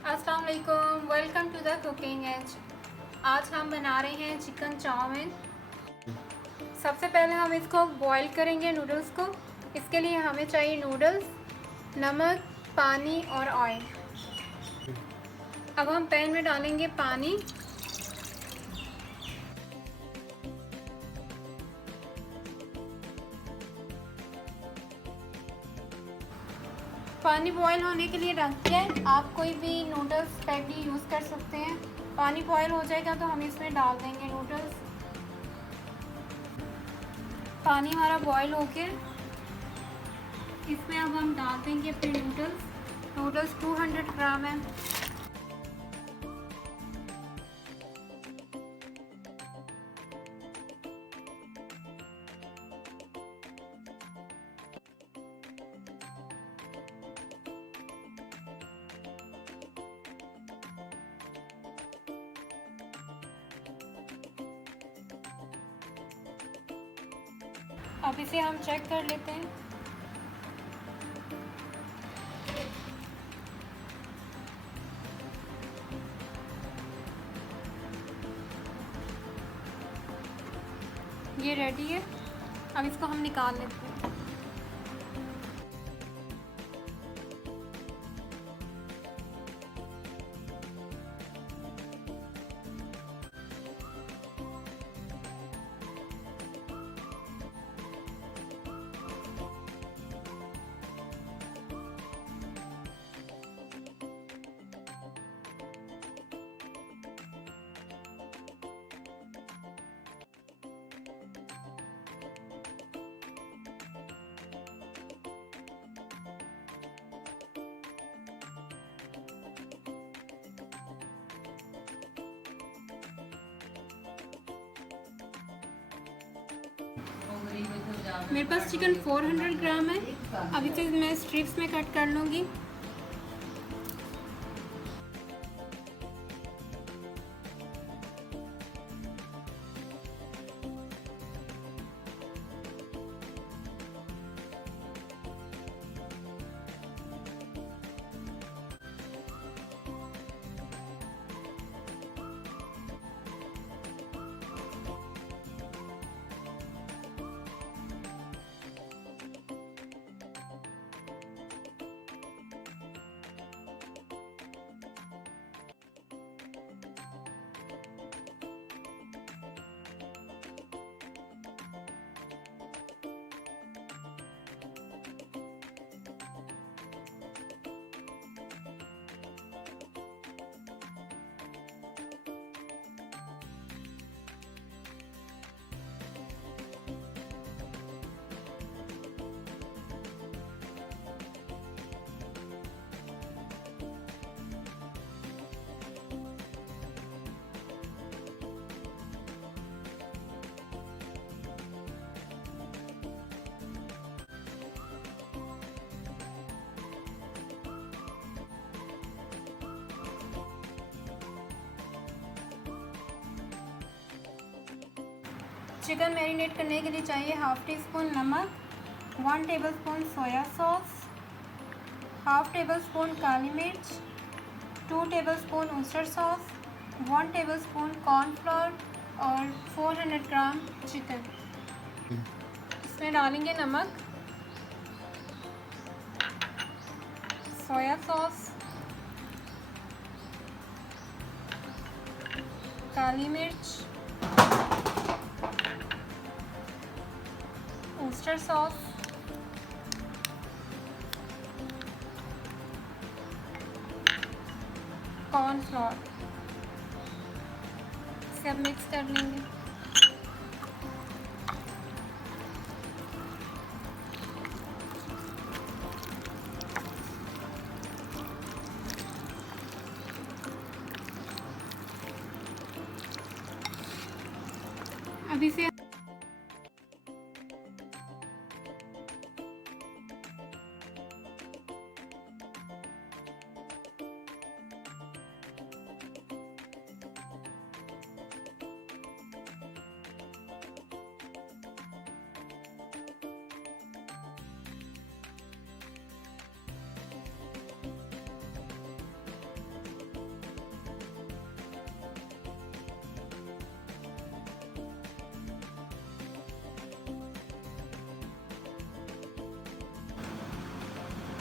अस्सलाम वालेकुम, welcome to the cooking age. आज हम बना रहे हैं चिकन चाउमीन। सबसे पहले हम इसको बॉईल करेंगे नूडल्स को। इसके लिए हमें चाहिए नूडल्स, नमक, पानी और ऑयल। अब हम पैन में डालेंगे पानी। पानी बॉईल होने के लिए रख के आप कोई भी नूडल्स पैक भी यूज़ कर सकते हैं। पानी बॉईल हो जाएगा तो हम इसमें डाल देंगे नूडल्स। पानी हमारा बॉईल हो के इसमें अब हम डाल देंगे अपने नूडल्स 200 ग्राम है। अब इसे हम चेक कर लेते हैं। ये रेडी है। अब इसको हम निकाल लेते हैं। मेरे पास चिकन 400 ग्राम है। अब इसे मैं स्ट्रिप्स में कट कर लूँगी। चिकन मैरिनेट करने के लिए चाहिए हाफ़ टी स्पून नमक, 1 tablespoon soya sauce, half tablespoon काली मिर्च, 2 tablespoon oyster sauce, 1 tablespoon cornflour और 400 ग्राम चिकन। इसमें डालेंगे नमक, सोया सॉस, काली मिर्च, ओस्टर सॉस, कॉर्नफ्लोर। इसे अब मिक्स कर लेंगे। अब इसे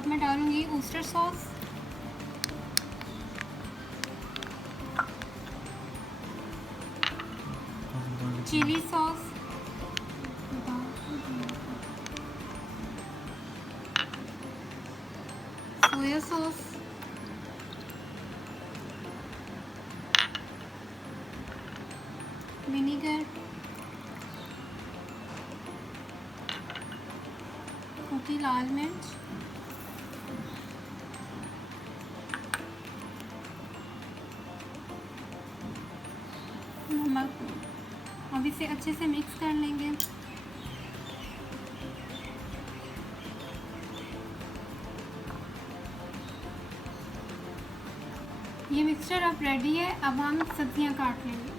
अब मैं डालूँगी oyster sauce, chilli sauce, soya sauce, vinegar, कुटी लाल मिर्च, नमक। अब इसे अच्छे से मिक्स कर लेंगे। ये मिक्सचर अब रेडी है। अब हम सब्जियां काट लेंगे।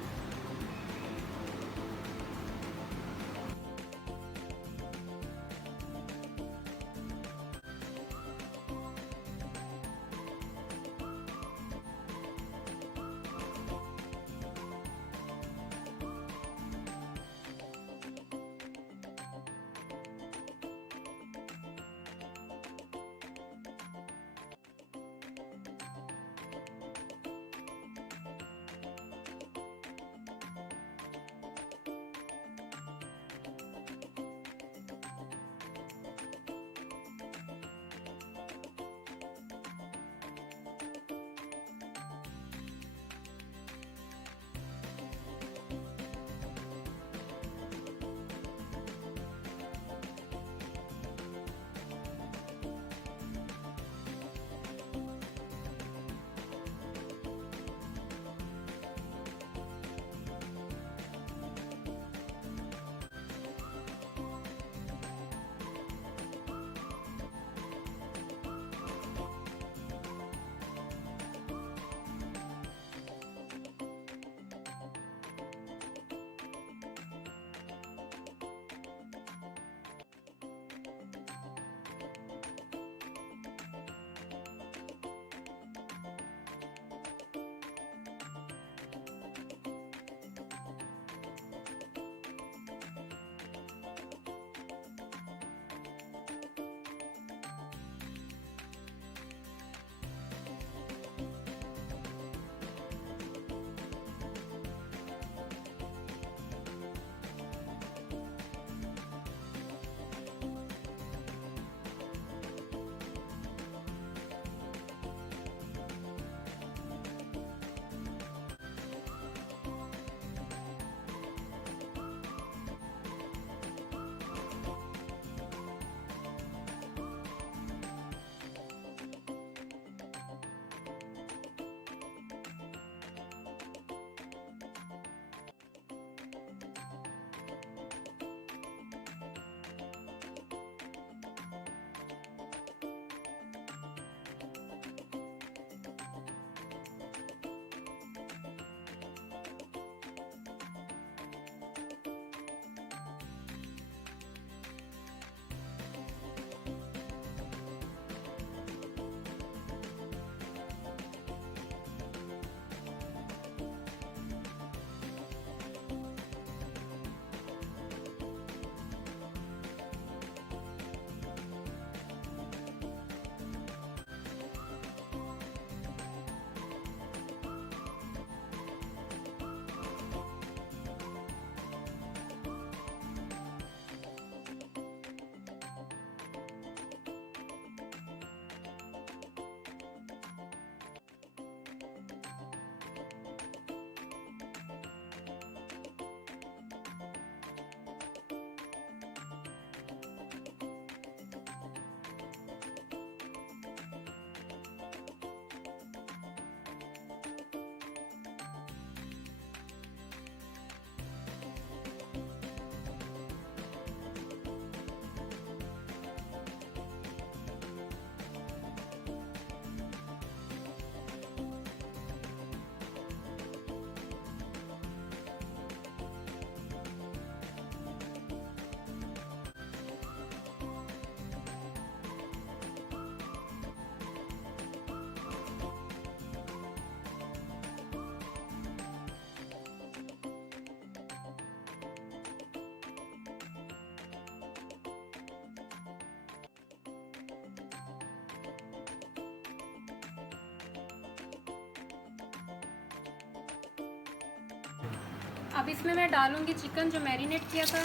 अब इसमें मैं डालूँगी चिकन जो मैरिनेट किया था।